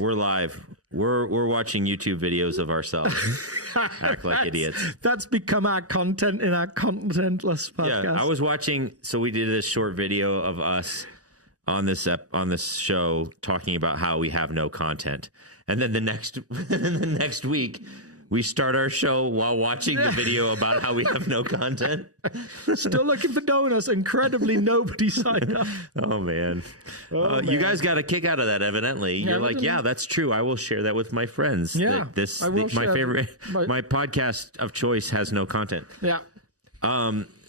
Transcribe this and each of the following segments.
We're live. We're watching YouTube videos of ourselves act like idiots. That's become our content in our contentless podcast. Yeah, I was watching. So we did this short video of us on this show talking about how we have no content, and then the next week we start our show while watching the video about how we have no content. Still looking for donors. Incredibly, nobody signed up. Oh, man. You guys got a kick out of that, evidently. You're like, yeah, that's true. I will share that with my friends. Yeah. My podcast of choice has no content. Yeah.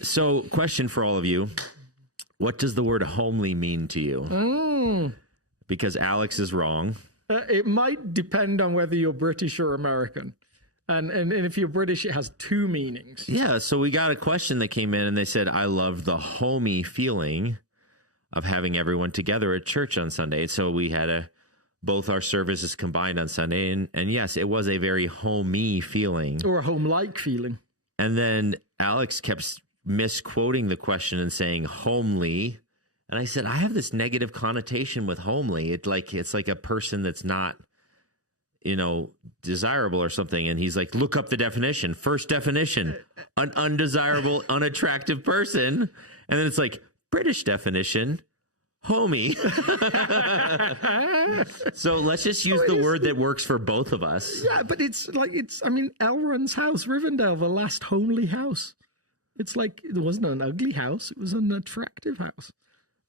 So, question for all of you. What does the word homely mean to you? Because Alex is wrong. It might depend on whether you're British or American. And if you're British, it has two meanings. Yeah, so we got a question that came in, and they said, I love the homey feeling of having everyone together at church on Sunday. So we had both our services combined on Sunday, and yes, it was a very homey feeling. Or a home-like feeling. And then Alex kept misquoting the question and saying homely. And I said, I have this negative connotation with homely. It's like a person that's not, desirable or something. And he's like, look up the definition. First definition, an undesirable, unattractive person. And then it's like, British definition, homey. So let's just use the word that works for both of us. Yeah, but Elrond's house, Rivendell, the last homely house. It's like, it wasn't an ugly house. It was an attractive house.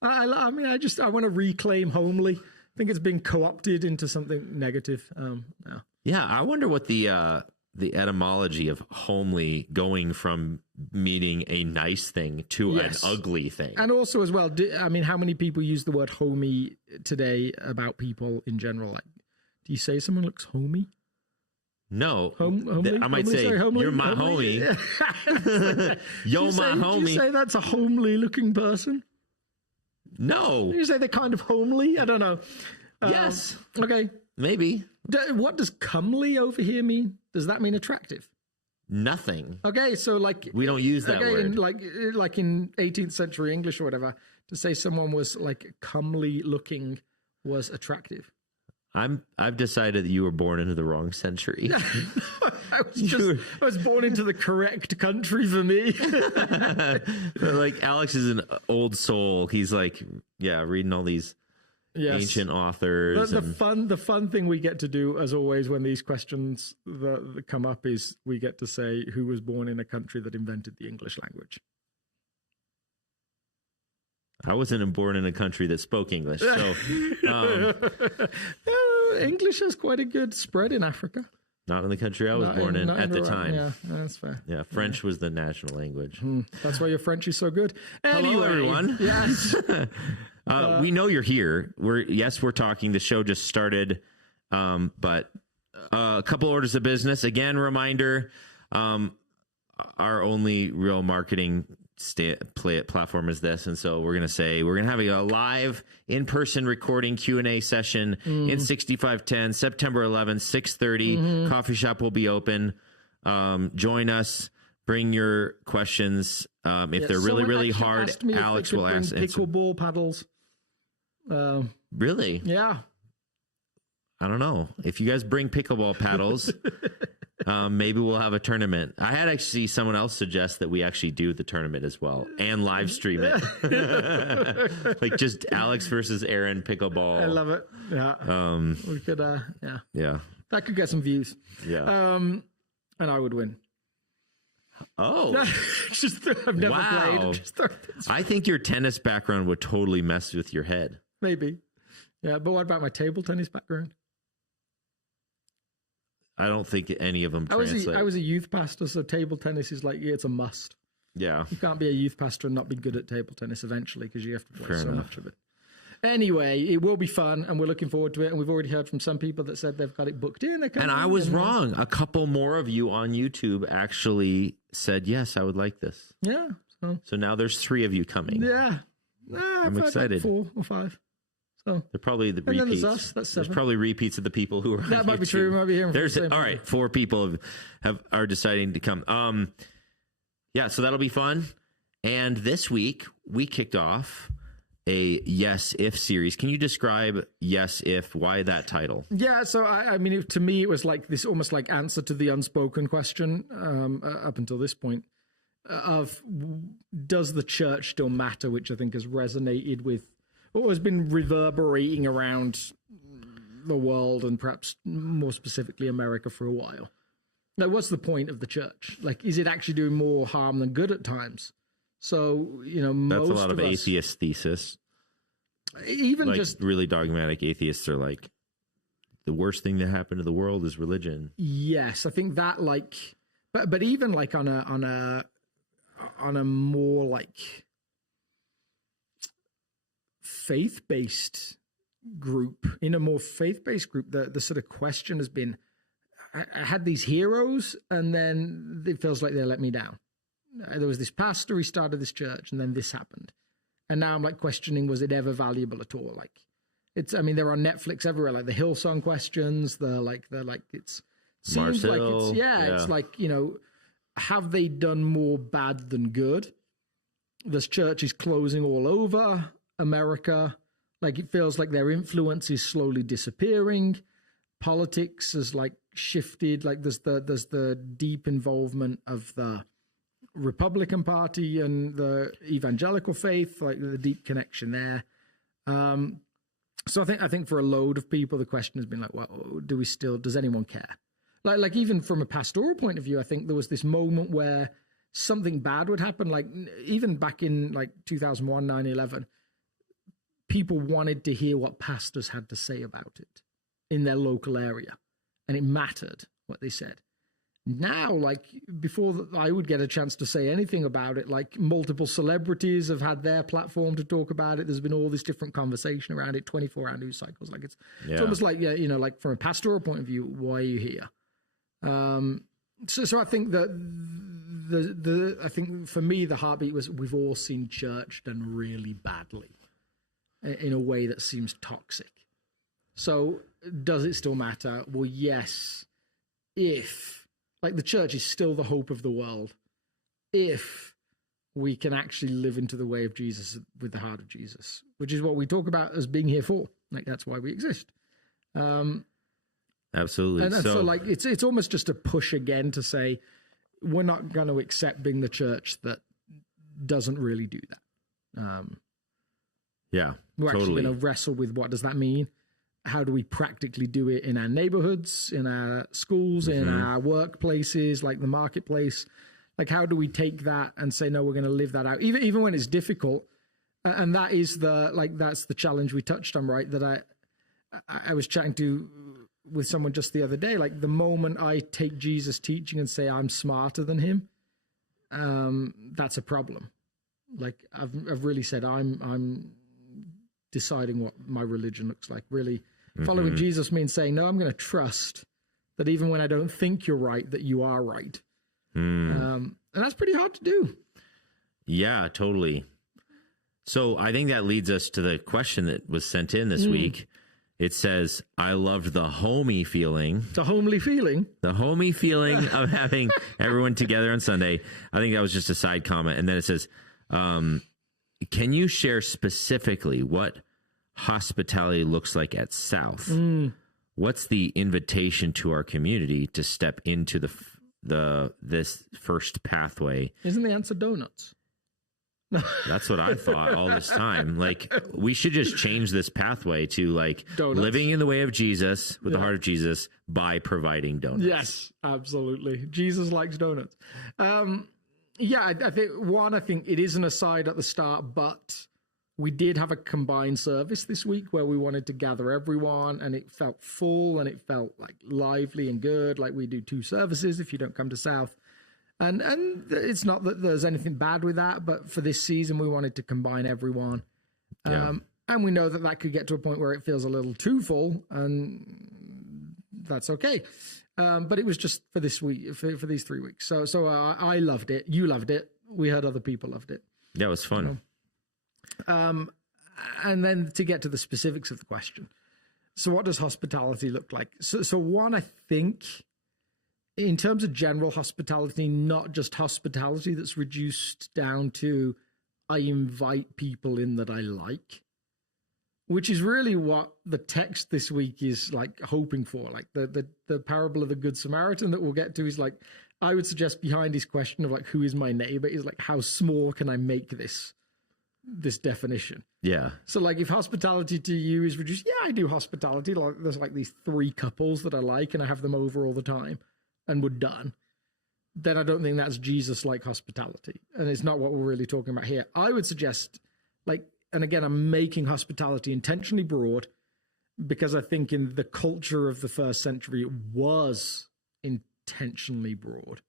I want to reclaim homely. I think it's been co-opted into something negative. Yeah, I wonder what the etymology of homely going from meaning a nice thing to an ugly thing. And also as well, how many people use the word homey today about people in general? Like, do you say someone looks homey? No. Homely? I might say, homely? You're my homie. Yo, my homie. Do you say that's a homely looking person? No. You say they're kind of homely? I don't know. Yes. Okay. Maybe. What does comely over here mean? Does that mean attractive? Nothing. Okay, so we don't use that word. Like in 18th century English or whatever, to say someone was like comely looking was attractive. I've decided that you were born into the wrong century. I was born into the correct country for me. Like Alex is an old soul. He's reading all these ancient authors. The fun thing we get to do, as always, when these questions that come up, is we get to say who was born in a country that invented the English language. I wasn't born in a country that spoke English. So English has quite a good spread in Africa. Not in the country I was born in at the time. Yeah, that's fair. Yeah, French was the national language. That's why your French is so good. Anyway, hello, everyone. Yes. We know you're here. We're talking. The show just started, but a couple orders of business. Again, reminder, our only real marketing platform is this, and so we're gonna have a live in-person recording Q&A session in 6510 September 11th, 6:30. Coffee shop will be open. Join us. Bring your questions. If they're really hard, Alex will ask. Pickleball paddles. Really? Yeah. I don't know. If you guys bring pickleball paddles, maybe we'll have a tournament. I had actually someone else suggest that we actually do the tournament as well and live stream it. Like just Alex versus Aaron pickleball. I love it. Yeah. We could, Yeah. That could get some views. Yeah. And I would win. Oh. I've never played. I think your tennis background would totally mess with your head. Maybe. Yeah, but what about my table tennis background? I don't think any of them translate. I was a youth pastor, so table tennis is it's a must. Yeah. You can't be a youth pastor and not be good at table tennis eventually because you have to play much of it. Anyway, it will be fun, and we're looking forward to it. And we've already heard from some people that said they've got it booked in. And I was wrong. A couple more of you on YouTube actually said, yes, I would like this. Yeah. So now there's 3 of you coming. Yeah. I'm excited. 4 or 5. So they're probably the repeats. There's us. That's 7. There's probably repeats of the people who are. That might be true. Might be hearing. There's all right. 4 people are deciding to come. Yeah. So that'll be fun. And this week we kicked off a Yes If series. Can you describe Yes If? Why that title? Yeah, so I mean, to me, it was like this almost like answer to the unspoken question up until this point of does the church still matter, which I think has resonated with, or has been reverberating around the world and perhaps more specifically America for a while. Now, what's the point of the church? Like, is it actually doing more harm than good at times? So, That's a lot of atheist thesis. Even like just really dogmatic atheists are like, the worst thing that happened to the world is religion. Yes, I think that but even like on a more like faith-based group, in a more faith-based group, the sort of question has been, I had these heroes and then it feels like they let me down. There was this pastor, he started this church, and then this happened. And now I'm like questioning, was it ever valuable at all? Like, they're on Netflix everywhere, like the Hillsong questions, it's seems Marcel, like it's like, have they done more bad than good? This church is closing all over America. Like, it feels like their influence is slowly disappearing. Politics has like shifted. Like there's the deep involvement of the Republican Party and the evangelical faith, like the deep connection there. So I think for a load of people, the question has been like, well, does anyone care? Like even from a pastoral point of view, I think there was this moment where something bad would happen. Like even back in like 2001, 9/11, people wanted to hear what pastors had to say about it in their local area. And it mattered what they said. Now, like before I would get a chance to say anything about it, like multiple celebrities have had their platform to talk about it. There's been all this different conversation around it, 24-hour news cycles. Like it's almost like, like from a pastoral point of view, why are you here? So I think that I think for me, the heartbeat was we've all seen church done really badly in a way that seems toxic. So does it still matter? Well, yes, if like the church is still the hope of the world, if we can actually live into the way of Jesus with the heart of Jesus, which is what we talk about as being here for. Like that's why we exist. Absolutely. And so like it's almost just a push again to say we're not going to accept being the church that doesn't really do that. We're actually going to wrestle with what does that mean? How do we practically do it in our neighborhoods, in our schools, in our workplaces, like the marketplace? Like, how do we take that and say, no, we're going to live that out, even when it's difficult? And that is that's the challenge we touched on, right? That I was chatting with someone just the other day. Like, the moment I take Jesus' teaching and say I'm smarter than him, that's a problem. Like, I've really said I'm deciding what my religion looks like. Really, following Jesus means saying, no, I'm going to trust that even when I don't think you're right, that you are right. And that's pretty hard to do. Yeah, totally. So I think that leads us to the question that was sent in this week. It says, I loved the homey feeling. The homely feeling? The homey feeling of having everyone together on Sunday. I think that was just a side comment. And then it says, can you share specifically what hospitality looks like at South? What's the invitation to our community to step into this first pathway? Isn't the answer donuts? That's what I thought all this time. Like, we should just change this pathway to like donuts. Living in the way of Jesus with the heart of Jesus by providing donuts. Yes, absolutely. Jesus likes donuts. I think it is an aside at the start, but we did have a combined service this week where we wanted to gather everyone, and it felt full and it felt like lively and good. Like, we do 2 services if you don't come to South. And it's not that there's anything bad with that, but for this season, we wanted to combine everyone. And we know that could get to a point where it feels a little too full, and that's okay. But it was just for this week, for these 3 weeks. So I loved it. You loved it. We heard other people loved it. Yeah, it was fun. And then to get to the specifics of the question. So what does hospitality look like? So one, I think, in terms of general hospitality, not just hospitality that's reduced down to I invite people in that I like, which is really what the text this week is like hoping for. Like the parable of the Good Samaritan that we'll get to is like, I would suggest behind his question of like, who is my neighbor, is like, how small can I make this definition? Yeah. So like if hospitality to you is reduced, yeah, I do hospitality. Like there's like these 3 couples that I like and I have them over all the time and we're done. Then I don't think that's Jesus-like hospitality. And it's not what we're really talking about here. I would suggest like, and again, I'm making hospitality intentionally broad because I think in the culture of the first century, it was intentionally broad,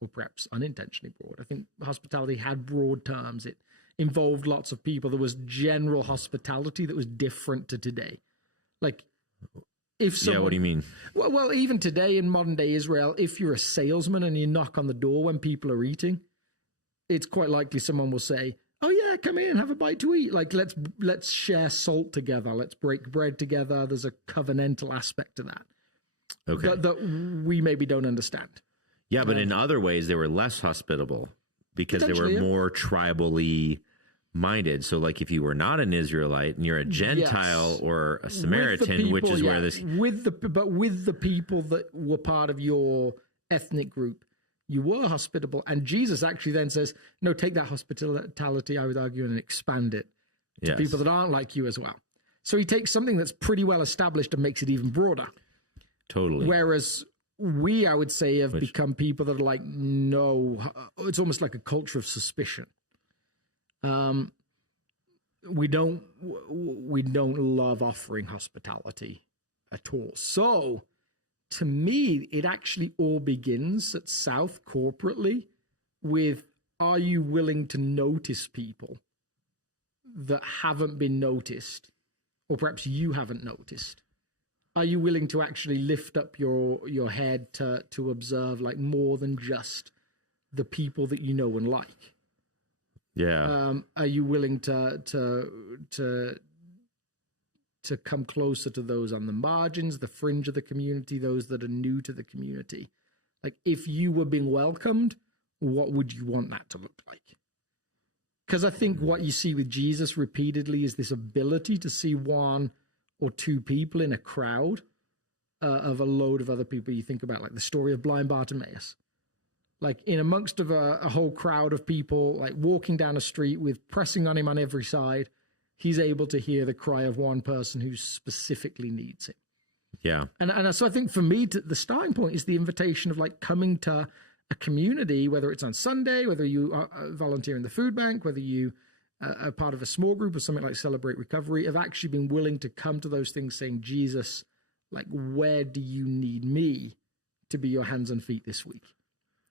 or perhaps unintentionally broad. I think hospitality had broad terms. It involved lots of people. There was general hospitality that was different to today. Like, if someone, what do you mean? Well, even today in modern day Israel, if you're a salesman and you knock on the door when people are eating, it's quite likely someone will say, "Oh yeah, come in, have a bite to eat. Like let's share salt together. Let's break bread together." There's a covenantal aspect to that. Okay. That we maybe don't understand. Yeah, but in other ways they were less hospitable because they were more tribally minded. So like if you were not an Israelite and you're a Gentile or a Samaritan, people, which is where this with the people that were part of your ethnic group, you were hospitable. And Jesus actually then says, no, take that hospitality, I would argue, and expand it to people that aren't like you as well. So he takes something that's pretty well established and makes it even broader. Totally. Whereas we, I would say, have become people that are like, no, it's almost like a culture of suspicion. We don't love offering hospitality at all. So to me, it actually all begins at South corporately with, are you willing to notice people that haven't been noticed, or perhaps you haven't noticed? Are you willing to actually lift up your head to observe like more than just the people that you know and like? Yeah. Are you willing to come closer to those on the margins, the fringe of the community, those that are new to the community? Like, if you were being welcomed, what would you want that to look like? Because I think what you see with Jesus repeatedly is this ability to see 1 or 2 people in a crowd of a load of other people. You think about like the story of blind Bartimaeus. Like in amongst of a whole crowd of people, like walking down a street with pressing on him on every side, he's able to hear the cry of one person who specifically needs him. Yeah. And so I think for me, the starting point is the invitation of like coming to a community, whether it's on Sunday, whether you are volunteer in the food bank, whether you are part of a small group or something like Celebrate Recovery, of actually being willing to come to those things saying, Jesus, like, where do you need me to be your hands and feet this week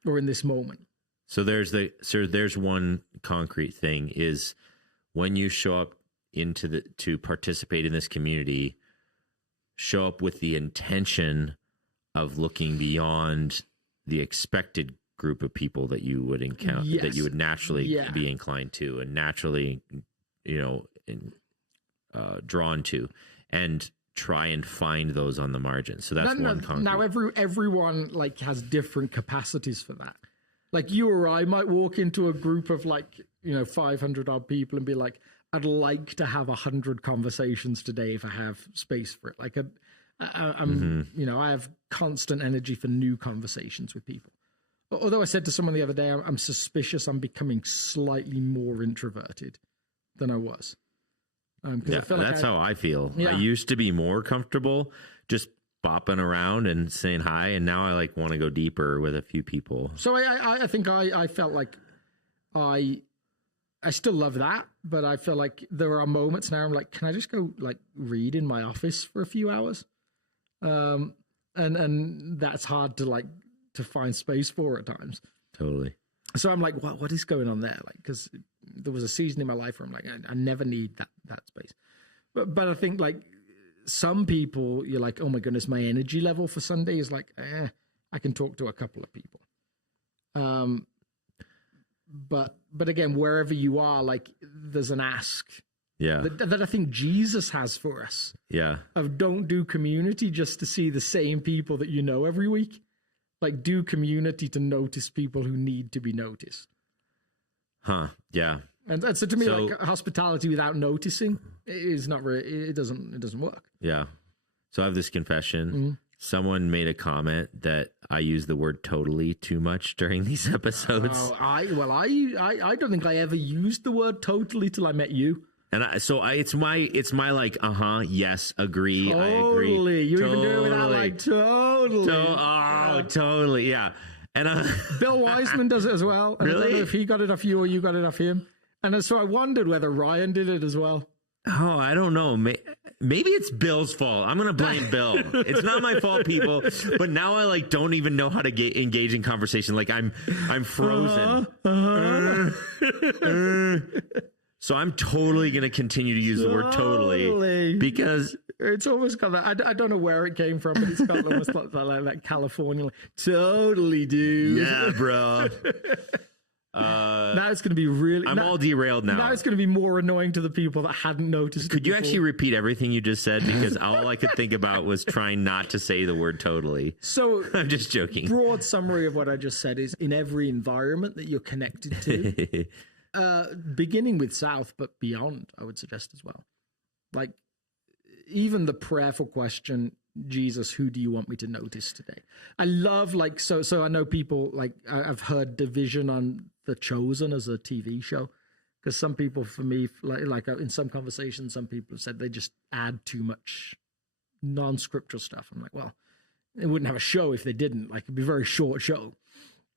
or in this moment? So there's one concrete thing is when you show up to participate in this community, show up with the intention of looking beyond the expected group of people that you would encounter, that you would naturally be inclined to and naturally, drawn to, and try and find those on the margins. So that's one concrete. Now everyone like has different capacities for that. Like you or I might walk into a group of 500 odd people and be like, I'd like to have 100 conversations today if I have space for it. Like I have constant energy for new conversations with people. Although I said to someone the other day, I'm suspicious I'm becoming slightly more introverted than I was. That's how I feel. Yeah. I used to be more comfortable just bopping around and saying hi, and now I want to go deeper with a few people. So I think I felt like I still love that, but I feel like there are moments now I'm like, can I just go read in my office for a few hours? And that's hard to find space for at times. Totally. So I'm like, what is going on there? Because there was a season in my life where I'm like, I never need that space. But I think some people, you're like, oh my goodness, my energy level for Sunday is I can talk to a couple of people. But again, wherever you are, there's an ask. Yeah. That I think Jesus has for us. Yeah. Of don't do community just to see the same people that you know every week. Do community to notice people who need to be noticed. Huh. Yeah. And so to me, like hospitality without noticing is not really, it doesn't work. Yeah. So I have this confession. Someone made a comment that I use the word totally too much during these episodes. Oh, I don't think I ever used the word totally till I met you. And it's my like, yes, agree, Totally. I agree. You even do it without like totally. Totally, yeah. And Bill Wiseman does it as well. And really? I don't know if he got it off you or you got it off him. And so I wondered whether Ryan did it as well. Oh, I don't know. Maybe it's Bill's fault. I'm going to blame Bill. It's not my fault, people. But now I like don't even know how to engage in conversation. Like I'm frozen. So I'm totally going to continue to use the word totally because it's almost got that. I don't know where it came from, but it's got almost like that California. Like, totally, dude. Yeah, bro. Now it's going to be really. I'm all derailed now. Now it's going to be more annoying to the people that hadn't noticed. Could you actually repeat everything you just said? Because all I could think about was trying not to say the word totally. So I'm just joking. Broad summary of what I just said is in every environment that you're connected to, beginning with South, but beyond, I would suggest as well. Like even the prayerful question, Jesus, who do you want me to notice today? I love like, so I know people like, I've heard division on The Chosen as a TV show. Because some people, for me, like in some conversations, some people have said they just add too much non-scriptural stuff. I'm like, well, they wouldn't have a show if they didn't. Like it'd be a very short show.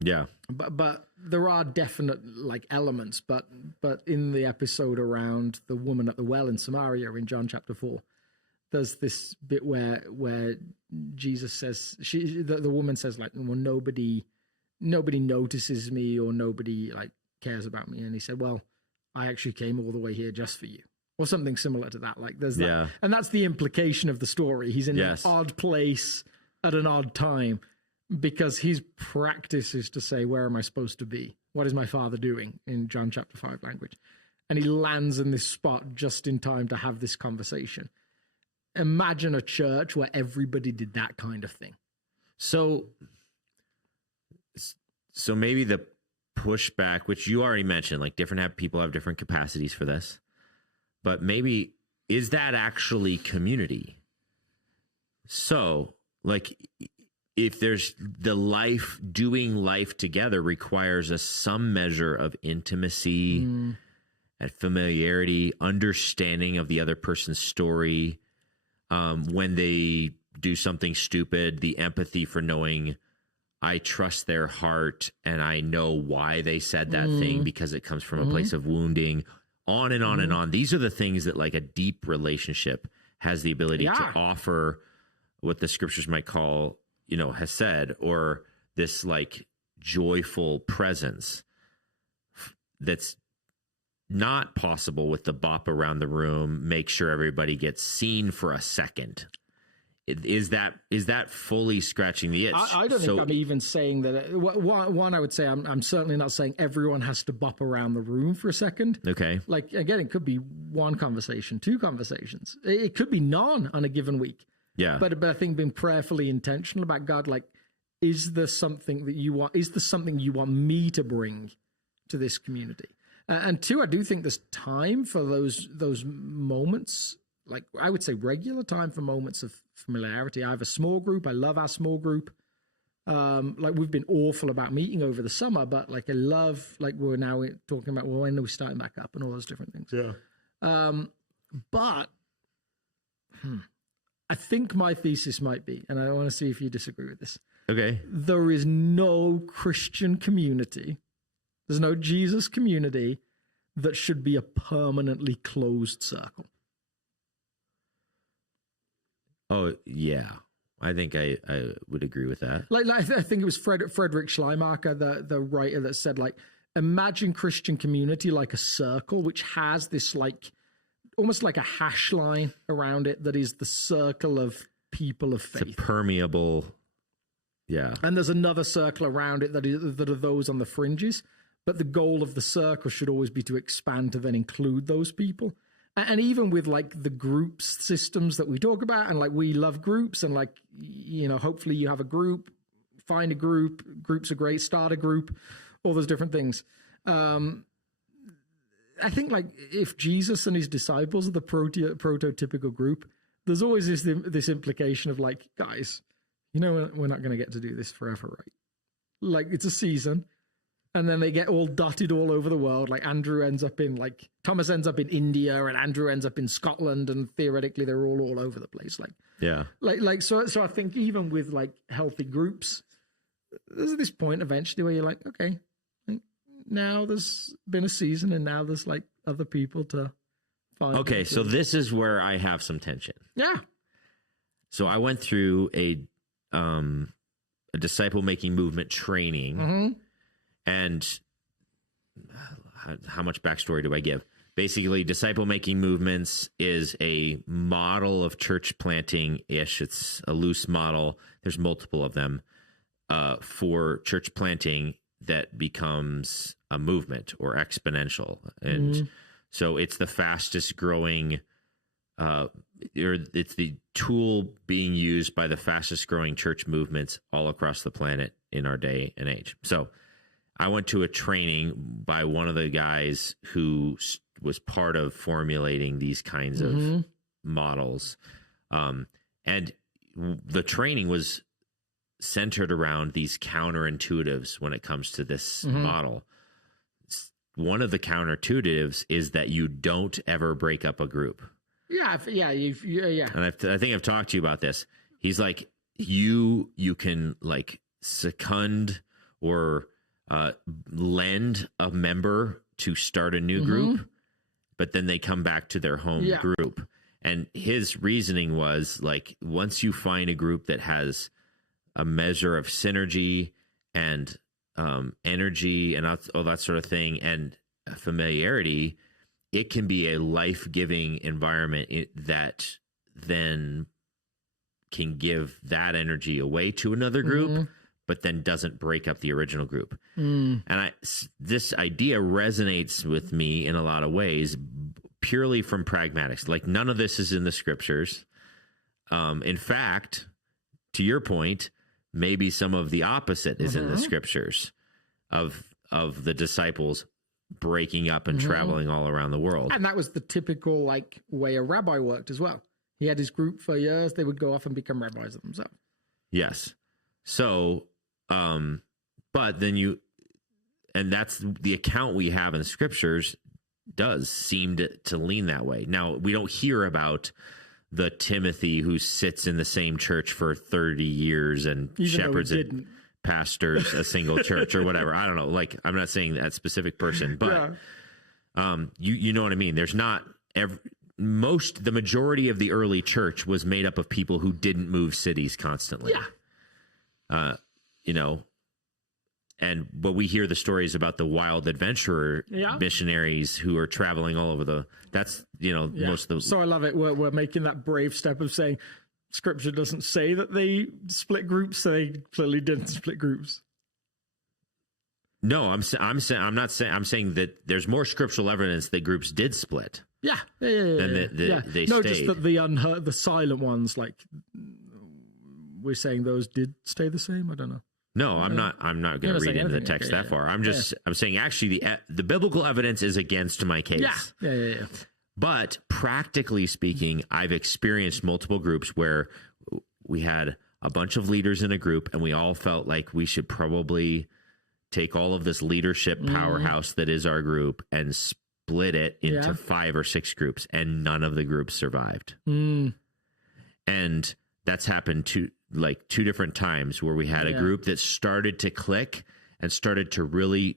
Yeah. But there are definite like elements. But in the episode around the woman at the well in Samaria in John chapter 4, there's this bit where Jesus says, the woman says like, well, nobody notices me or nobody like cares about me. And he said, well, I actually came all the way here just for you, or something similar to that. Like there's that, and that's the implication of the story. He's in an odd place at an odd time because his practice is to say, where am I supposed to be? What is my Father doing in John chapter 5 language? And he lands in this spot just in time to have this conversation. Imagine a church where everybody did that kind of thing. So maybe the pushback, which you already mentioned, like different people have different capacities for this, but maybe is that actually community? So like if there's doing life together requires some measure of intimacy and familiarity, understanding of the other person's story. When they do something stupid, the empathy for knowing I trust their heart and I know why they said that thing because it comes from a place of wounding, on and on and on. These are the things that like a deep relationship has the ability to offer, what the scriptures might call, has said, or this like joyful presence that's not possible with the bop around the room, make sure everybody gets seen for a second. Is that fully scratching the itch? I don't think I'm even saying that. One, I would say I'm certainly not saying everyone has to bop around the room for a second. Okay. Like, again, it could be one conversation, two conversations. It could be none on a given week. Yeah. But I think being prayerfully intentional about God, like, is there something that you want? Is there something you want me to bring to this community? And two, I do think there's time for those moments. Like I would say regular time for moments of familiarity. I have a small group. I love our small group. Like we've been awful about meeting over the summer, but like I love, like we're now talking about, well, when are we starting back up and all those different things. Yeah. But I think my thesis might be, and I want to see if you disagree with this. Okay. There is no Christian community. There's no Jesus community that should be a permanently closed circle. Oh, yeah. I think I would agree with that. Like I think it was Frederick Schleiermacher, the writer, that said, like, imagine Christian community like a circle, which has this, like, almost like a hash line around it that is the circle of people of faith. It's a permeable, yeah. And there's another circle around it that are those on the fringes. But the goal of the circle should always be to expand to then include those people. And even with like the groups systems that we talk about, and like we love groups, and like, hopefully you have a group, find a group, groups are great, start a group, all those different things. I think like if Jesus and his disciples are the prototypical group, there's always this implication of like, guys, you know, we're not going to get to do this forever, right? Like it's a season. And then they get all dotted all over the world. Like Andrew ends up in Thomas ends up in India, and Andrew ends up in Scotland, and theoretically they're all over the place. So I think even with like healthy groups, there's this point eventually where you're like, okay, now there's been a season, and now there's like other people to find. Okay, so this is where I have some tension. Yeah. So I went through a disciple making movement training. Mm-hmm. And how much backstory do I give? Basically, disciple-making movements is a model of church planting-ish. It's a loose model. There's multiple of them for church planting that becomes a movement or exponential. And so it's the fastest growing, or it's the tool being used by the fastest growing church movements all across the planet in our day and age. So I went to a training by one of the guys who was part of formulating these kinds of models. And the training was centered around these counterintuitives when it comes to this model. One of the counterintuitives is that you don't ever break up a group. Yeah. And I think I've talked to you about this. He's like, you can like second or lend a member to start a new group, but then they come back to their home group. And his reasoning was like, once you find a group that has a measure of synergy and energy and all that sort of thing and familiarity, it can be a life-giving environment that then can give that energy away to another group, but then doesn't break up the original group. And this idea resonates with me in a lot of ways, purely from pragmatics. Like none of this is in the scriptures. In fact, to your point, maybe some of the opposite is in the scriptures of the disciples breaking up and traveling all around the world. And that was the typical like way a rabbi worked as well. He had his group for years. They would go off and become rabbis themselves. Yes. So, but then and that's the account we have in the scriptures does seem to lean that way. Now, we don't hear about the Timothy who sits in the same church for 30 years and shepherds and pastors a single church or whatever. I don't know. Like, I'm not saying that specific person, but you know what I mean? There's not the majority of the early church was made up of people who didn't move cities constantly. Yeah. But we hear the stories about the wild adventurer missionaries who are traveling all over most of the. So I love it. We're making that brave step of saying scripture doesn't say that they split groups. So they clearly didn't split groups. No, I'm saying that there's more scriptural evidence that groups did split. Yeah. Than they no, stayed. Just that the unheard, the silent ones, like we're saying those did stay the same. I don't know. No, I'm not going to read into the text that far. I'm saying actually the biblical evidence is against my case. Yeah. But practically speaking, I've experienced multiple groups where we had a bunch of leaders in a group and we all felt like we should probably take all of this leadership powerhouse that is our group and split it into 5 or 6 groups, and none of the groups survived. And that's happened two different times where we had a group that started to click and started to really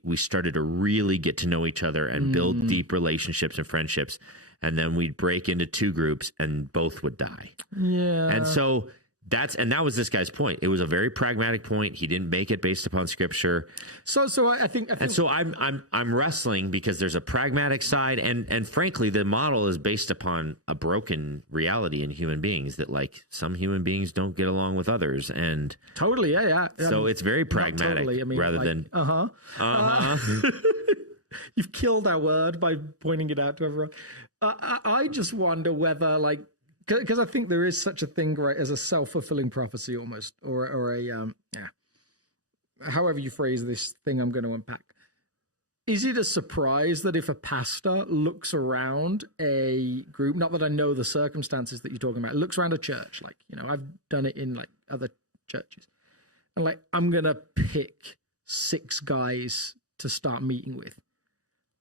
get to know each other and build deep relationships and friendships. And then we'd break into 2 groups and both would die. Yeah. And so that was this guy's point. It was a very pragmatic point. He didn't make it based upon scripture. So I think and so I'm wrestling because there's a pragmatic side, and frankly, the model is based upon a broken reality in human beings that like some human beings don't get along with others, and totally, yeah. So it's very pragmatic rather than You've killed our word by pointing it out to everyone. I just wonder whether because I think there is such a thing, right, as a self-fulfilling prophecy almost, or a however you phrase this thing I'm going to unpack. is it a surprise that if a pastor looks around a group, not that I know the circumstances that you're talking about, looks around a church, like, I've done it in like other churches, and like, I'm going to pick 6 guys to start meeting with.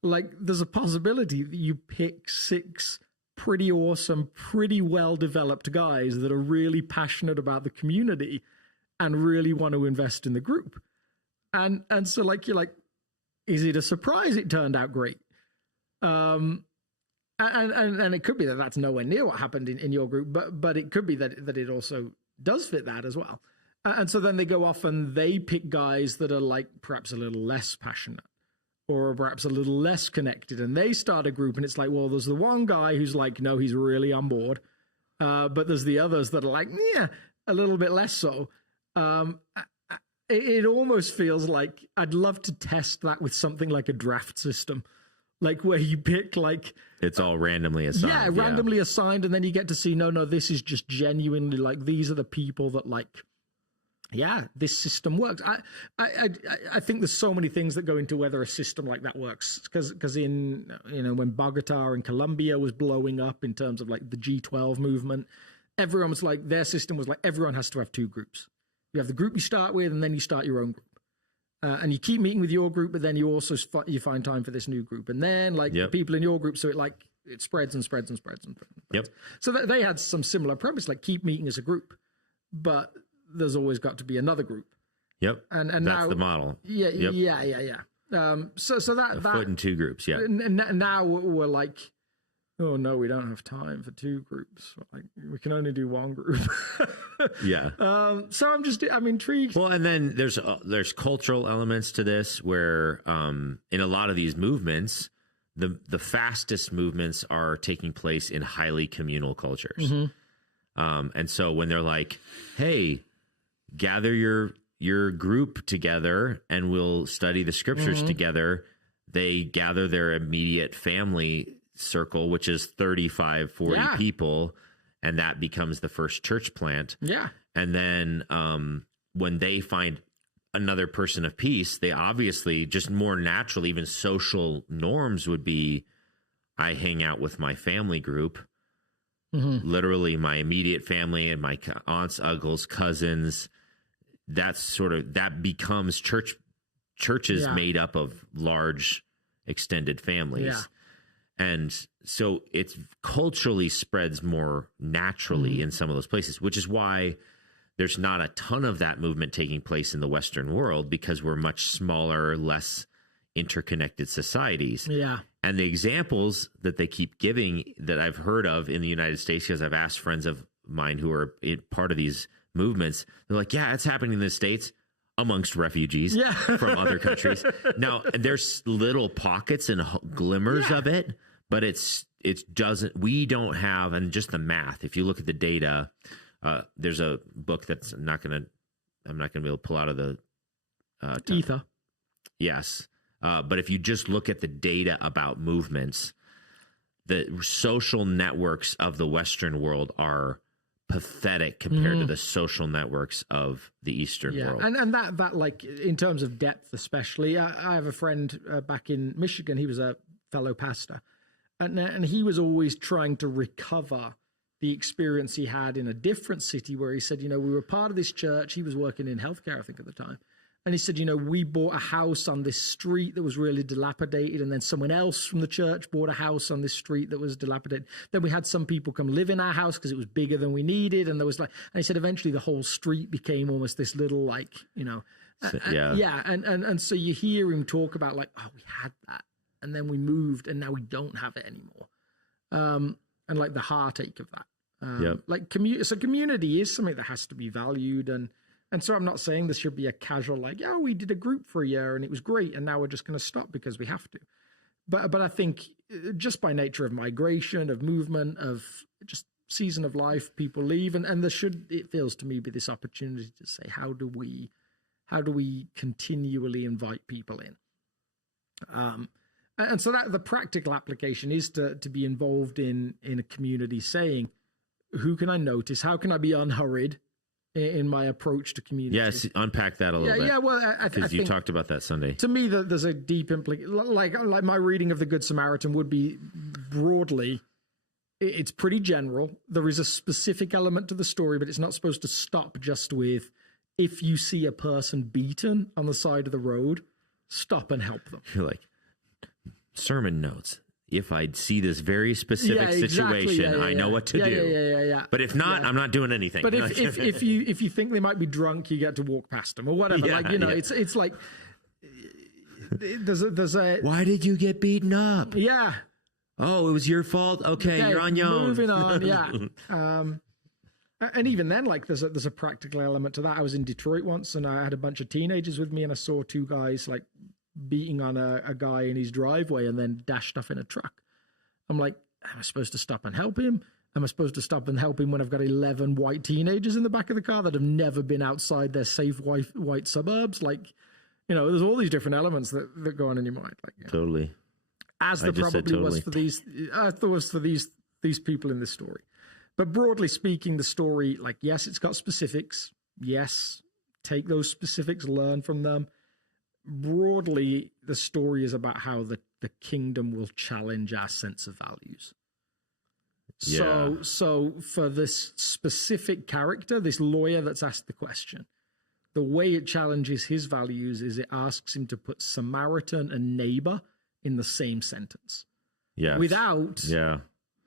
Like, there's a possibility that you pick 6 pretty awesome, pretty well-developed guys that are really passionate about the community and really want to invest in the group. And so like, you're like, is it a surprise it turned out great? And it could be that that's nowhere near what happened in your group, but it could be that it also does fit that as well. And so then they go off and they pick guys that are like perhaps a little less passionate or perhaps a little less connected, and they start a group, and it's like, well, there's the one guy who's like, no, he's really on board. But there's the others that are like, yeah, a little bit less so. It almost feels like I'd love to test that with something like a draft system, like where you pick like it's all randomly assigned. Yeah, randomly assigned, and then you get to see, no, this is just genuinely like these are the people that like, yeah, this system works. I think there's so many things that go into whether a system like that works, because in when Bogota and Colombia was blowing up in terms of like the G12 movement, everyone was like, their system was like everyone has to have 2 groups. You have the group you start with, and then you start your own group. And you keep meeting with your group, but then you also you find time for this new group. And then like the people in your group, so it spreads and spreads and spreads and spreads. Yep. So they had some similar premise, like keep meeting as a group, but there's always got to be another group. Yep. And that's now the model. Yeah. Yep. Yeah. So that foot in 2 groups. Yeah. And now we're like, oh no, we don't have time for 2 groups. Like we can only do 1 group. Yeah. So I'm intrigued. Well, and then there's cultural elements to this where in a lot of these movements, the fastest movements are taking place in highly communal cultures. Mm-hmm. And so when they're like, hey, gather your group together and we'll study the scriptures mm-hmm. together, they gather their immediate family circle, which is 35, 40 people, and that becomes the first church plant. Yeah. And then when they find another person of peace, they obviously just more naturally, even social norms would be, I hang out with my family group, mm-hmm. literally my immediate family and my aunts, uncles, cousins. That becomes churches made up of large extended families. Yeah. And so it culturally spreads more naturally in some of those places, which is why there's not a ton of that movement taking place in the Western world, because we're much smaller, less interconnected societies. Yeah. And the examples that they keep giving that I've heard of in the United States, because I've asked friends of mine who are part of these movements, they're like, yeah, it's happening in the States amongst refugees from other countries. Now, there's little pockets and glimmers of it, but we don't have, and just the math, if you look at the data, there's a book that's I'm not going to be able to pull out of the ether. Yes. But if you just look at the data about movements, the social networks of the Western world are pathetic compared to the social networks of the Eastern world. And that like in terms of depth, especially, I have a friend back in Michigan. He was a fellow pastor, and he was always trying to recover the experience he had in a different city where he said, we were part of this church. He was working in healthcare, I think, at the time. And he said, we bought a house on this street that was really dilapidated. And then someone else from the church bought a house on this street that was dilapidated. Then we had some people come live in our house because it was bigger than we needed. And there was and he said, eventually the whole street became almost this little, And so you hear him talk about we had that. And then we moved and now we don't have it anymore. And like the heartache of that. So community is something that has to be valued. And so I'm not saying this should be a casual we did a group for a year and it was great and now we're just going to stop because we have to. But I think just by nature of migration, of movement, of just season of life, people leave, and there should, it feels to me, be this opportunity to say, how do we continually invite people in? And so that the practical application is to be involved in a community, saying, who can I notice? How can I be unhurried? in my approach to community. Yes, unpack that a little bit. Yeah, well, I because you think talked about that Sunday. to me there's a deep implication. Like my reading of the Good Samaritan would be broadly, it's pretty general. There is a specific element to the story, but it's not supposed to stop just with, if you see a person beaten on the side of the road, stop and help them. You're like, sermon notes. If I see this very specific situation, I know what to do. Yeah. But if not, I'm not doing anything. But if you think they might be drunk, you get to walk past them or whatever. It's like there's a. Why did you get beaten up? Yeah. Oh, it was your fault. Okay, you're on your own. Moving on. Yeah. And even then, like there's a practical element to that. I was in Detroit once, and I had a bunch of teenagers with me, and I saw two guys like beating on a guy in his driveway and then dashed off in a truck. I'm like, am I supposed to stop and help him? Am I supposed to stop and help him when I've got 11 white teenagers in the back of the car that have never been outside their safe white suburbs? Like, there's all these different elements that go on in your mind. Like, Totally. As there probably was for these people in this story. But broadly speaking, the story, like, yes, it's got specifics. Yes, take those specifics, learn from them. Broadly, the story is about how the kingdom will challenge our sense of values. Yeah. So for this specific character, this lawyer that's asked the question, the way it challenges his values is it asks him to put Samaritan and neighbor in the same sentence. Yeah. Without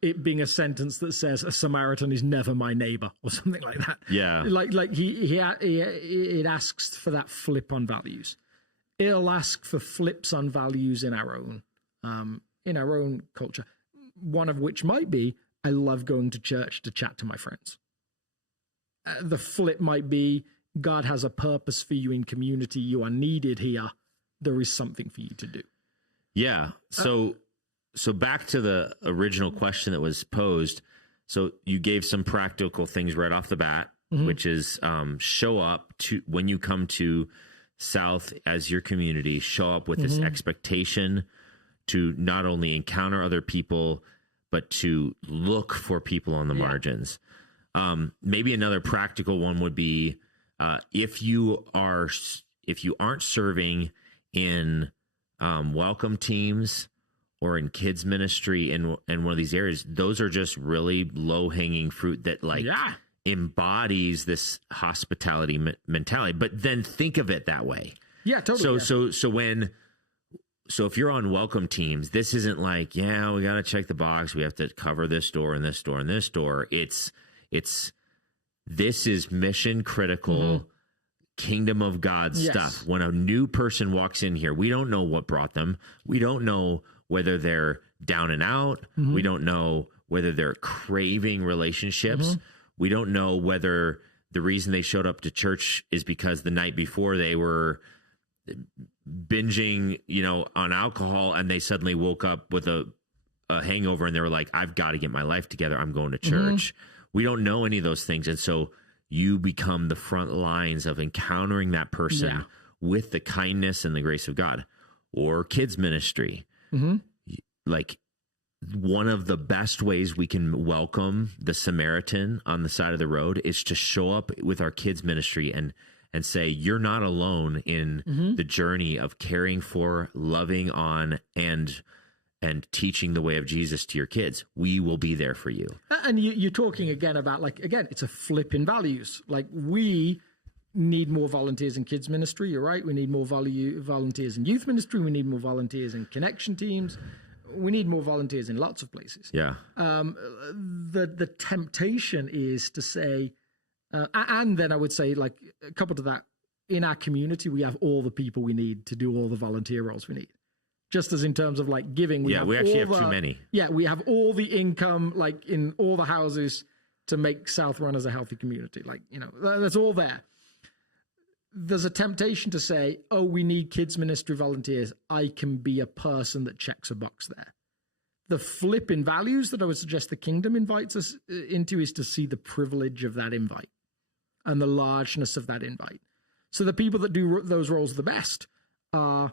it being a sentence that says a Samaritan is never my neighbor or something like that. Yeah. Like it asks for that flip on values. It'll ask for flips on values in our own culture. One of which might be, I love going to church to chat to my friends. The flip might be, God has a purpose for you in community. You are needed here. There is something for you to do. Yeah. So back to the original question that was posed. So you gave some practical things right off the bat, which is show up to when you come to South as your community, show up with this expectation to not only encounter other people, but to look for people on the margins. Maybe another practical one would be if you aren't serving in welcome teams or in kids ministry in one of these areas, those are just really low hanging fruit that embodies this hospitality mentality. But then think of it that way. Yeah, totally. So if you're on welcome teams, this isn't like, we got to check the box. We have to cover this door and this door and this door. This is mission critical kingdom of God stuff. When a new person walks in here, we don't know what brought them. We don't know whether they're down and out. We don't know whether they're craving relationships. We don't know whether the reason they showed up to church is because the night before they were binging, on alcohol, and they suddenly woke up with a hangover and they were like, I've got to get my life together. I'm going to church. We don't know any of those things. And so you become the front lines of encountering that person with the kindness and the grace of God. Or kids ministry. Like, one of the best ways we can welcome the Samaritan on the side of the road is to show up with our kids ministry and say, you're not alone in the journey of caring for, loving on, and teaching the way of Jesus to your kids. We will be there for you. And you're talking again about, it's a flip in values. Like, we need more volunteers in kids ministry. You're right. We need more volunteers in youth ministry. We need more volunteers in connection teams. We need more volunteers in lots of places. Yeah. The temptation is to say, and then I would say, like, coupled to that, in our community, we have all the people we need to do all the volunteer roles we need. Just as in terms of like giving, we actually have too many. Yeah, we have all the income, like in all the houses, to make South Run as a healthy community. Like, that's all there. There's a temptation to say, oh, we need kids ministry volunteers. I can be a person that checks a box there. The flip in values that I would suggest the kingdom invites us into is to see the privilege of that invite and the largeness of that invite. So the people that do those roles the best are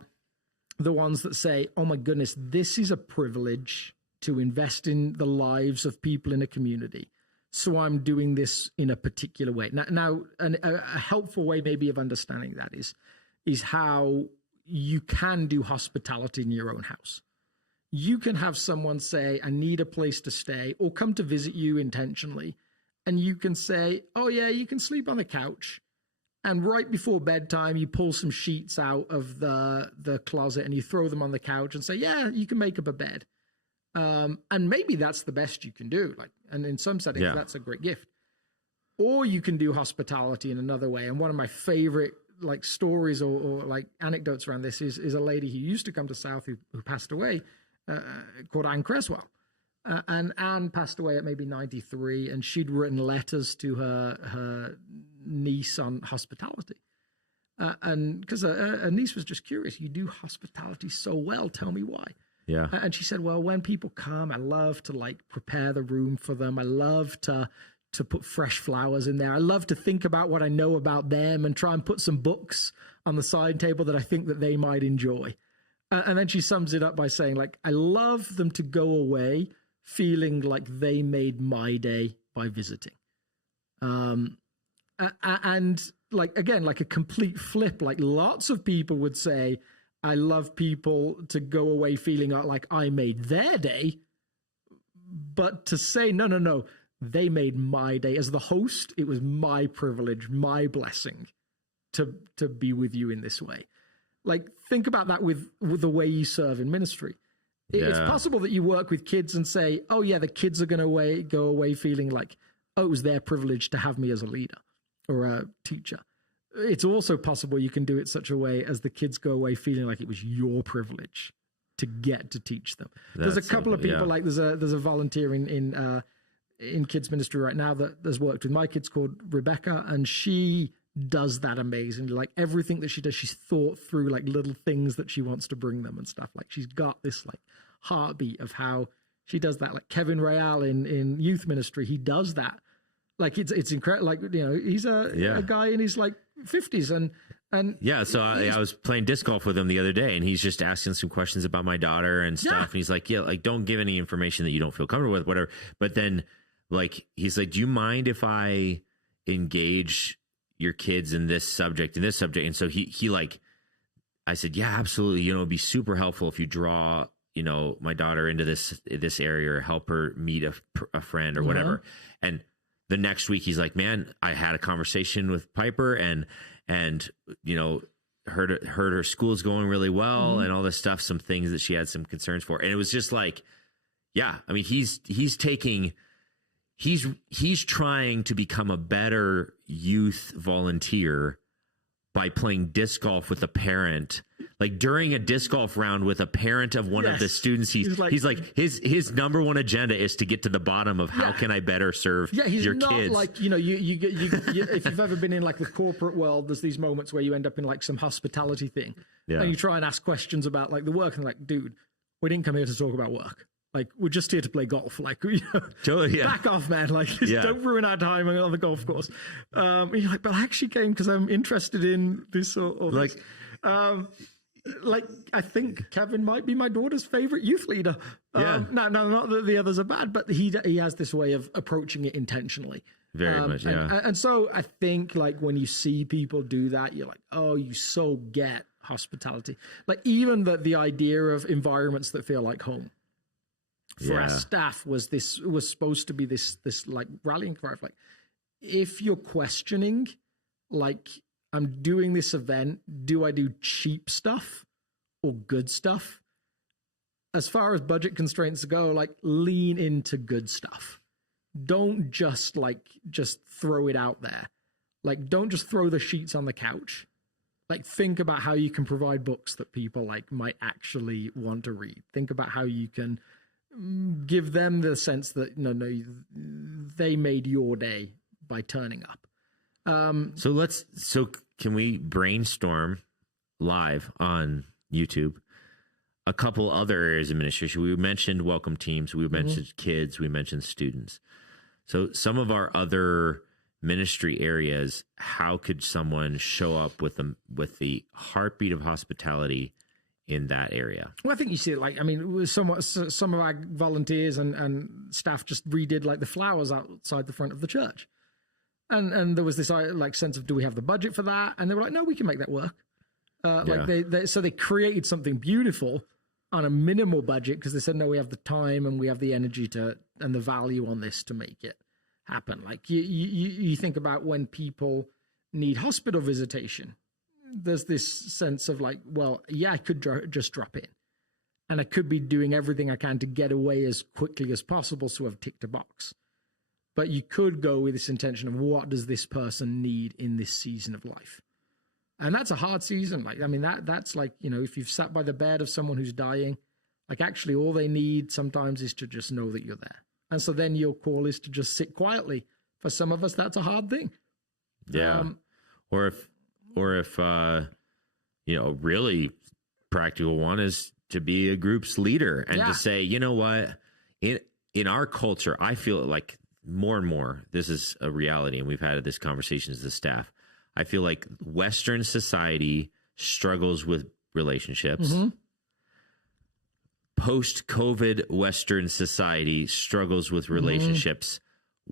the ones that say, oh my goodness, this is a privilege to invest in the lives of people in a community so I'm doing this in a particular way. Now a helpful way maybe of understanding that is how you can do hospitality in your own house. You can have someone say, I need a place to stay, or come to visit you intentionally. And you can say, oh yeah, you can sleep on the couch. And right before bedtime, you pull some sheets out of the closet and you throw them on the couch and say, yeah, you can make up a bed. And maybe that's the best you can do. And in some settings, that's a great gift. Or you can do hospitality in another way. And one of my favorite stories or anecdotes around this is a lady who used to come to South who passed away, called Anne Creswell. And Anne passed away at maybe 93, and she'd written letters to her niece on hospitality. And because her niece was just curious, you do hospitality so well, tell me why. Yeah. And she said, well, when people come, I love to prepare the room for them. I love to put fresh flowers in there. I love to think about what I know about them and try and put some books on the side table that I think that they might enjoy. And then she sums it up by saying, I love them to go away feeling like they made my day by visiting. And again, a complete flip, lots of people would say, I love people to go away feeling like I made their day. But to say, no, they made my day. As the host, it was my privilege, my blessing to be with you in this way. Think about that with the way you serve in ministry. It's possible that you work with kids and say, oh yeah, the kids are going to go away feeling like, oh, it was their privilege to have me as a leader or a teacher. It's also possible you can do it such a way as the kids go away feeling like it was your privilege to get to teach them. There's a couple of people there's a volunteer in kids ministry right now that has worked with my kids called Rebecca, and she does that amazingly. Everything that she does, she's thought through little things that she wants to bring them and stuff. She's got this heartbeat of how she does that. Kevin Real in youth ministry, he does that. It's incredible. He's a guy in his 50s and yeah. So I was playing disc golf with him the other day, and he's just asking some questions about my daughter and stuff. And he's like, don't give any information that you don't feel comfortable with, whatever. But then he's like, do you mind if I engage your kids in this subject? And so he I said, yeah, absolutely. It'd be super helpful if you draw, my daughter into this area or help her meet a friend or whatever. And the next week he's like, man, I had a conversation with Piper and heard her school's going really well and all this stuff, some things that she had some concerns for. And it was just he's trying to become a better youth volunteer by playing disc golf with a parent, during a disc golf round with a parent of one of the students. He's like his number one agenda is to get to the bottom of how can I better serve your kids. If you've ever been in the corporate world, there's these moments where you end up in some hospitality thing, and you try and ask questions about the work, and dude, we didn't come here to talk about work. We're just here to play golf. Back off, man. Don't ruin our time on the golf course. You're like, but I actually came because I'm interested in this or this. I think Kevin might be my daughter's favorite youth leader. No, not that the others are bad, but he has this way of approaching it intentionally. Very much, yeah. And so I think when you see people do that, you're like, oh, you so get hospitality. Even the idea of environments that feel like home. For our staff was supposed to be this rallying cry of if you're questioning, I'm doing this event, do I do cheap stuff or good stuff? As far as budget constraints go, lean into good stuff. Don't just throw it out there. Don't just throw the sheets on the couch. Think about how you can provide books that people might actually want to read. Think about how you can give them the sense that they made your day by turning up. So can we brainstorm live on YouTube a couple other areas of ministry? We mentioned welcome teams, we mentioned kids, we mentioned students. So some of our other ministry areas, how could someone show up with the heartbeat of hospitality in that area. Well, I think you see it like, I mean, it was some of our volunteers and staff just redid like the flowers outside the front of the church. And there was this like sense of, do we have the budget for that? And they were like, no, we can make that work. Like they created something beautiful on a minimal budget because they said, no, we have the time and we have the energy and the value on this to make it happen. Like you think about when people need hospital visitation, there's this sense of like, well, yeah, I could just drop in and I could be doing everything I can to get away as quickly as possible. So I've ticked a box. But you could go with this intention of what does this person need in this season of life? And that's a hard season. Like, I mean, that's like, you know, if you've sat by the bed of someone who's dying, like actually all they need sometimes is to just know that you're there. And so then your call is to just sit quietly. For some of us, that's a hard thing. Yeah. Or if you know, really practical one is to be a group's leader and to say, you know what, in our culture, I feel like more and more, this is a reality, and we've had this conversation as the staff. I feel like Western society struggles with relationships. Mm-hmm. Post-COVID Western society struggles with relationships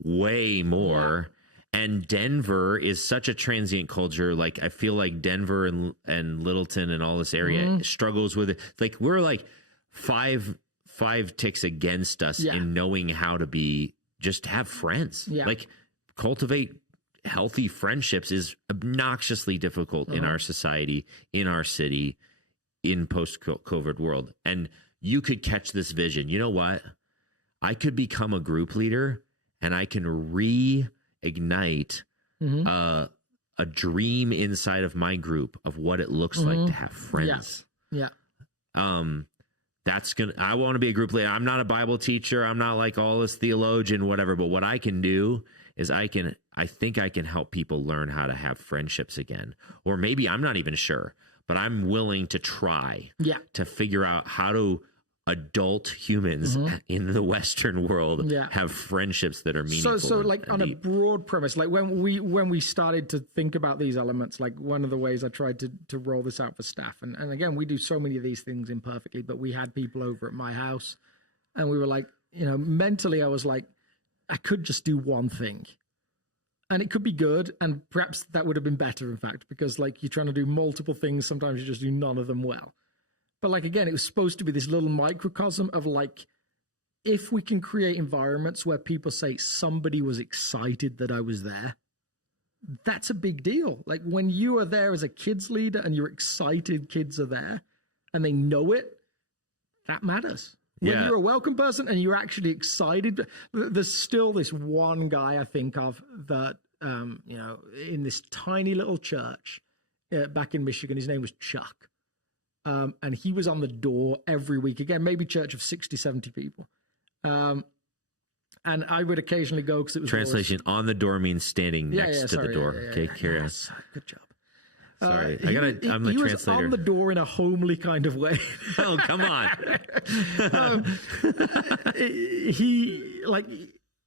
way more. Yeah. And Denver is such a transient culture. Like, I feel like Denver and Littleton and all this area struggles with it. Like, we're like five ticks against us in knowing how to be, just have friends. Yeah. Like, cultivate healthy friendships is obnoxiously difficult in our society, in our city, in post-COVID world. And you could catch this vision. You know what? I could become a group leader and I can reignite a dream inside of my group of what it looks like to have friends. Yeah. I want to be a group leader. I'm not a Bible teacher. I'm not like all this theologian, whatever, but what I can do is I think I can help people learn how to have friendships again. Or maybe I'm not even sure, but I'm willing to try to figure out how to adult humans in the Western world have friendships that are meaningful. So like on deep. A broad premise, like when we started to think about these elements, like one of the ways I tried to roll this out for staff, and again, we do so many of these things imperfectly, but we had people over at my house and we were like, you know, mentally I was like, I could just do one thing. And it could be good, and perhaps that would have been better, in fact, because like you're trying to do multiple things, sometimes you just do none of them well. But like, again, it was supposed to be this little microcosm of like, if we can create environments where people say somebody was excited that I was there, that's a big deal. Like when you are there as a kids leader and you're excited kids are there and they know it, that matters. When you're a welcome person and you're actually excited, there's still this one guy I think of that, you know, in this tiny little church back in Michigan, his name was Chuck. And he was on the door every week. Again, maybe church of 60, 70 people. And I would occasionally go because it was translation on the door means standing next to the door. Okay, carry on. Good job. Sorry, I'm the he translator. Was on the door in a homely kind of way. Oh, come on.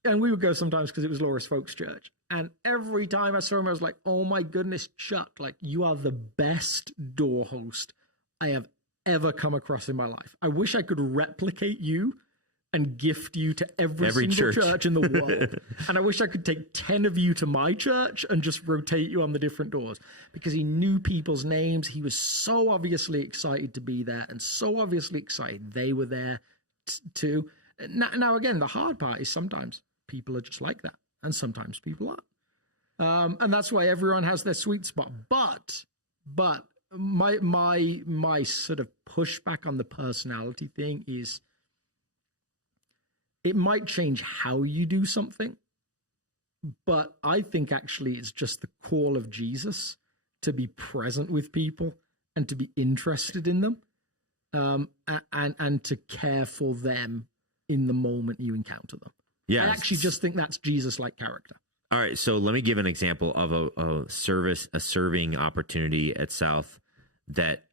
And we would go sometimes because it was Laura's folks' church. And every time I saw him, I was like, oh my goodness, Chuck, like you are the best door host I have ever come across in my life. I wish I could replicate you and gift you to every single church in the world. And I wish I could take 10 of you to my church and just rotate you on the different doors, because he knew people's names. He was so obviously excited to be there and so obviously excited they were there too. Now, again, the hard part is sometimes people are just like that and sometimes people aren't. And that's why everyone has their sweet spot. But my sort of pushback on the personality thing is, it might change how you do something, but I think actually it's just the call of Jesus to be present with people and to be interested in them, and to care for them in the moment you encounter them. Yeah, I actually just think that's Jesus-like character. All right, so let me give an example of a serving opportunity at South that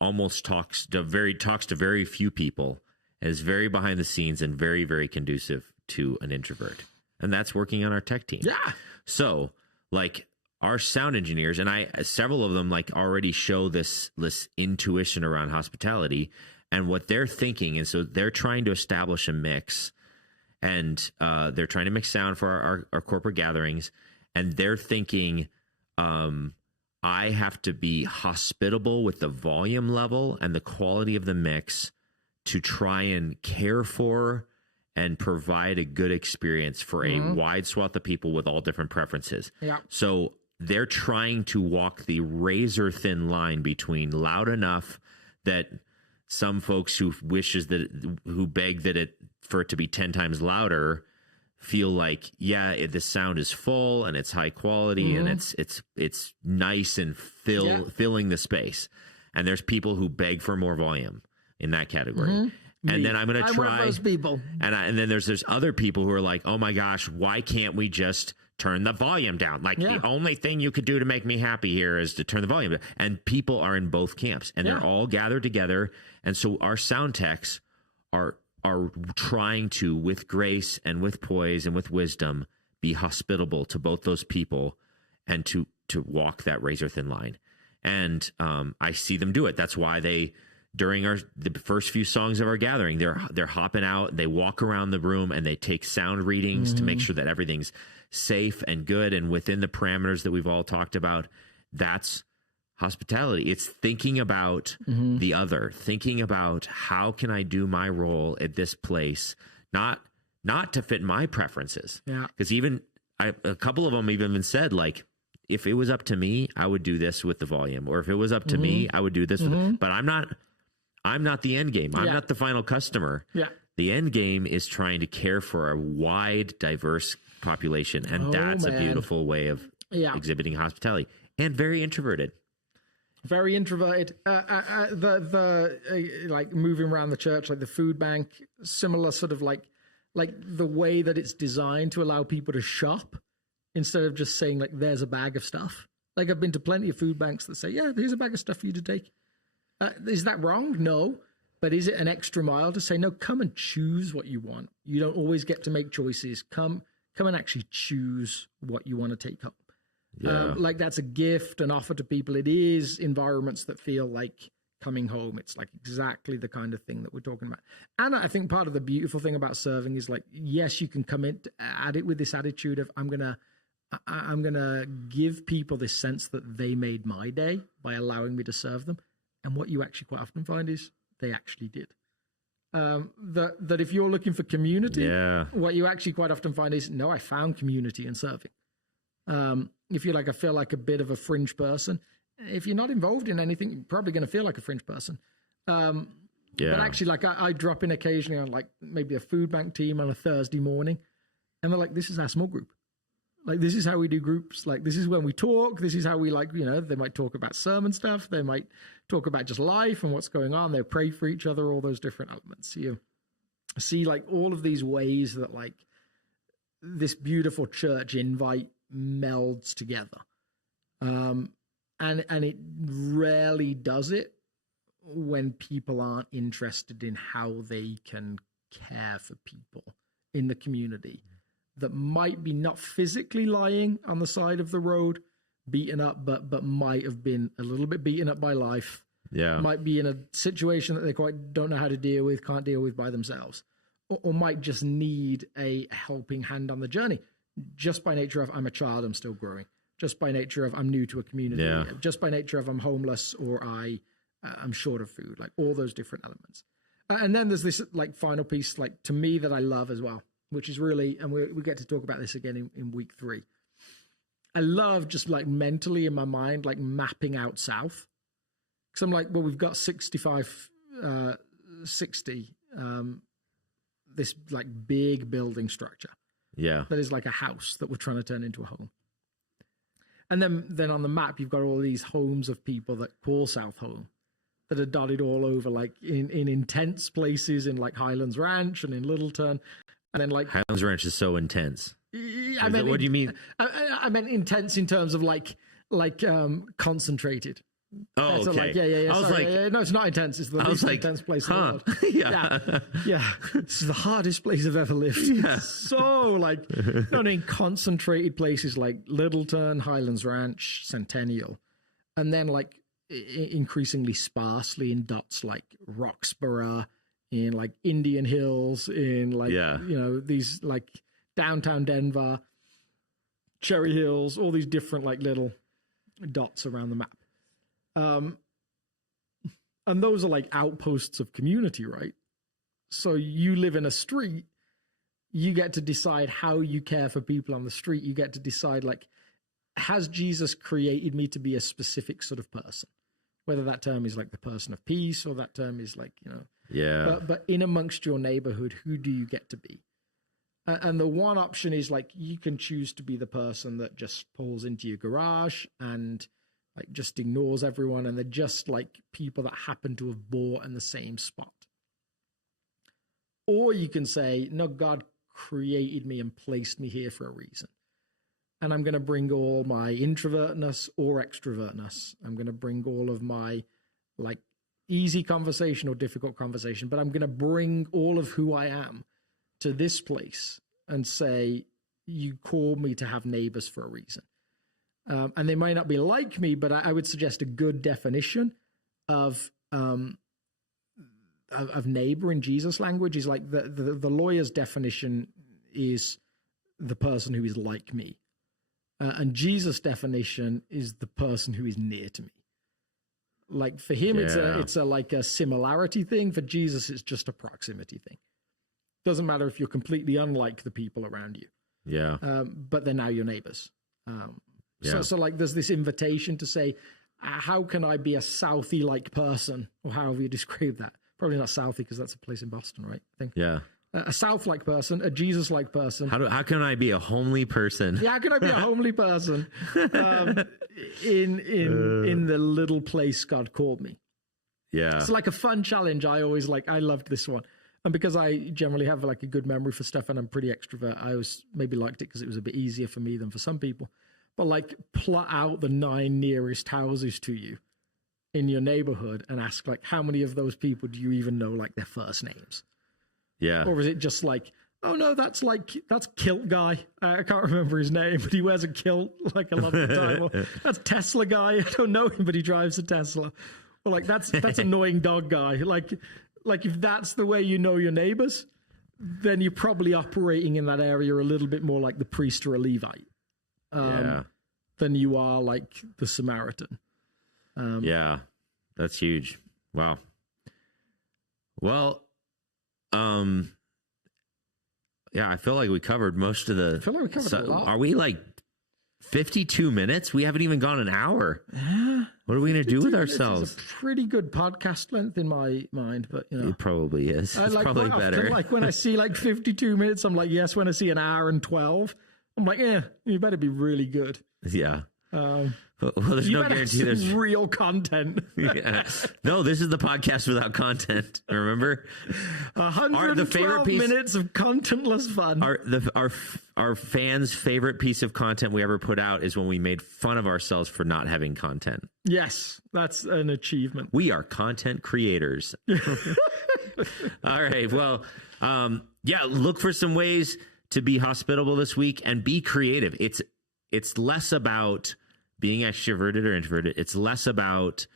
almost talks to very few people, is very behind the scenes and very, very conducive to an introvert. And that's working on our tech team. Yeah. So like our sound engineers, and several of them like already show this intuition around hospitality and what they're thinking. And so they're trying to establish a mix, and they're trying to mix sound for our corporate gatherings. And they're thinking, I have to be hospitable with the volume level and the quality of the mix to try and care for and provide a good experience for a wide swath of people with all different preferences. Yeah. So they're trying to walk the razor thin line between loud enough that some folks who beg for it to be 10 times louder feel like, the sound is full and it's high quality and it's nice and filling the space. And there's people who beg for more volume in that category. And then I'm going to try those people. And then there's other people who are like, oh my gosh, why can't we just turn the volume down? Like the only thing you could do to make me happy here is to turn the volume down. And people are in both camps, and they're all gathered together. And so our sound techs are trying to, with grace and with poise and with wisdom, be hospitable to both those people and to walk that razor thin line. And I see them do it. That's why during the first few songs of our gathering, they're hopping out, they walk around the room, and they take sound readings to make sure that everything's safe and good and within the parameters that we've all talked about. That's hospitality. It's thinking about the other, thinking about how can I do my role at this place, not to fit my preferences. Yeah. Because a couple of them even said, like, if it was up to me, I would do this with the volume, or if it was up to me, I would do this with it. But I'm not the end game. I'm not the final customer. Yeah. The end game is trying to care for a wide, diverse population, and that's a beautiful way of exhibiting hospitality. And very introverted. Very introverted. Like moving around the church, like the food bank, similar sort of like the way that it's designed to allow people to shop instead of just saying like, there's a bag of stuff. Like I've been to plenty of food banks that say, here's a bag of stuff for you to take. Is that wrong? No. But is it an extra mile to say, no, come and choose what you want. You don't always get to make choices. Come and actually choose what you want to take home. Yeah. Like that's a gift, an offer to people. It is environments that feel like coming home. It's like exactly the kind of thing that we're talking about. And I think part of the beautiful thing about serving is like, yes, you can come in at it with this attitude of I'm gonna give people this sense that they made my day by allowing me to serve them. And what you actually quite often find is they actually did. That if you're looking for community, what you actually quite often find is, no, I found community in serving. If you're like, I feel like a bit of a fringe person, if you're not involved in anything, you're probably going to feel like a fringe person. But actually, like I drop in occasionally on like maybe a food bank team on a Thursday morning, and they're like, this is our small group. Like, this is how we do groups. Like, this is when we talk. This is how we, like, they might talk about sermon stuff. They might talk about just life and what's going on. They pray for each other, all those different elements. You see, like, all of these ways that, like, this beautiful church invite melds together. And it rarely does it when people aren't interested in how they can care for people in the community that might be not physically lying on the side of the road, beaten up, but might have been a little bit beaten up by life. Yeah. Might be in a situation that they quite don't know how to deal with, can't deal with by themselves, or might just need a helping hand on the journey. Just by nature of I'm a child, I'm still growing. Just by nature of I'm new to a community. Yeah. Just by nature of I'm homeless or I'm short of food, like all those different elements. And then there's this like final piece, like to me that I love as well, which is really, and we get to talk about this again in week 3. I love just like mentally in my mind, like mapping out South. Because I'm like, well, we've got 65, 60, this like big building structure. Yeah. That is like a house that we're trying to turn into a home. And then on the map, you've got all these homes of people that call South home that are dotted all over, like in intense places in like Highlands Ranch and in Littleton. And then like Highlands Ranch is so intense. What do you mean? I meant intense in terms of like concentrated. Oh, Better, okay. like, yeah. I was sorry, like, yeah, no, it's not intense. It's the least intense place in the world. Yeah. Yeah. This is the hardest place I've ever lived. Yeah. So, like, concentrated places like Littleton, Highlands Ranch, Centennial, and then, like, increasingly sparsely in dots like Roxborough, in, like, Indian Hills, in, like, these, like, downtown Denver, Cherry Hills, all these different, like, little dots around the map. And those are like outposts of community, right? So you live in a street, you get to decide how you care for people on the street. You get to decide, like, has Jesus created me to be a specific sort of person? Whether that term is like the person of peace, or that term is like, but in amongst your neighborhood, who do you get to be? And the one option is, like, you can choose to be the person that just pulls into your garage and, like, just ignores everyone, and they're just like people that happen to have bought in the same spot. Or you can say, no, God created me and placed me here for a reason. And I'm going to bring all my introvertness or extrovertness. I'm going to bring all of my, like, easy conversation or difficult conversation, but I'm going to bring all of who I am to this place and say, you call me to have neighbors for a reason. And they might not be like me, but I would suggest a good definition of neighbor in Jesus' language is like the lawyer's definition is the person who is like me. And Jesus' definition is the person who is near to me. Like, for him, it's like a similarity thing. For Jesus, it's just a proximity thing. Doesn't matter if you're completely unlike the people around you. Yeah. But they're now your neighbors. So like, there's this invitation to say, how can I be a Southie-like person? Or however you describe that. Probably not Southie, because that's a place in Boston, right? I think. Yeah. A South-like person, a Jesus-like person. How can I be a homely person? Yeah, how can I be a homely person in the little place God called me? Yeah. It's like a fun challenge. I loved this one. And because I generally have, like, a good memory for stuff and I'm pretty extrovert, I always maybe liked it because it was a bit easier for me than for some people. But, like, plot out the 9 nearest houses to you in your neighborhood and ask, like, how many of those people do you even know, like, their first names? Yeah. Or is it just like, oh no, that's kilt guy. I can't remember his name, but he wears a kilt like a lot of the time. Or that's Tesla guy. I don't know him, but he drives a Tesla. Or like that's annoying dog guy. Like if that's the way you know your neighbors, then you're probably operating in that area a little bit more like the priest or a Levite than you are like the Samaritan. Yeah, that's huge. Wow. Well, yeah, I feel like we covered most of the. I feel like we covered a lot. Are we like 52 minutes? We haven't even gone an hour. Yeah. What are we going to do with ourselves? It's a pretty good podcast length in my mind, but it probably is. It's probably better. Like when I see like 52 minutes, I'm like, yes. When I see an hour and 12, I'm like, yeah, you better be really good. Yeah. Well, there's no guarantee there's real content. Yeah. No, this is the podcast without content. Remember, 112 minutes of contentless fun. Our fans' favorite piece of content we ever put out is when we made fun of ourselves for not having content. Yes, that's an achievement. We are content creators. All right. Well, look for some ways to be hospitable this week and be creative. It's less about being extroverted or introverted. It's less about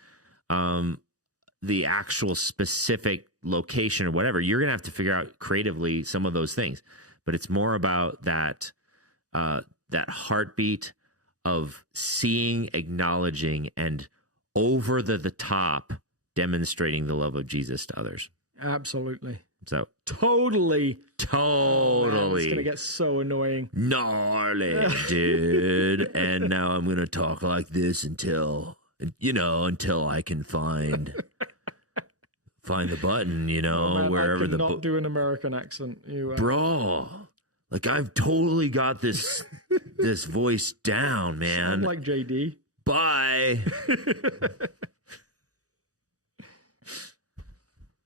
the actual specific location or whatever. You're going to have to figure out creatively some of those things, but it's more about that heartbeat of seeing, acknowledging, and over the top demonstrating the love of Jesus to others. Absolutely. So totally. Oh, man, it's gonna get so annoying. Gnarly, dude. And now I'm gonna talk like this until I can find the button. Man, wherever I cannot do an American accent. Bro, like I've totally got this voice down, man. Sound like JD. Bye.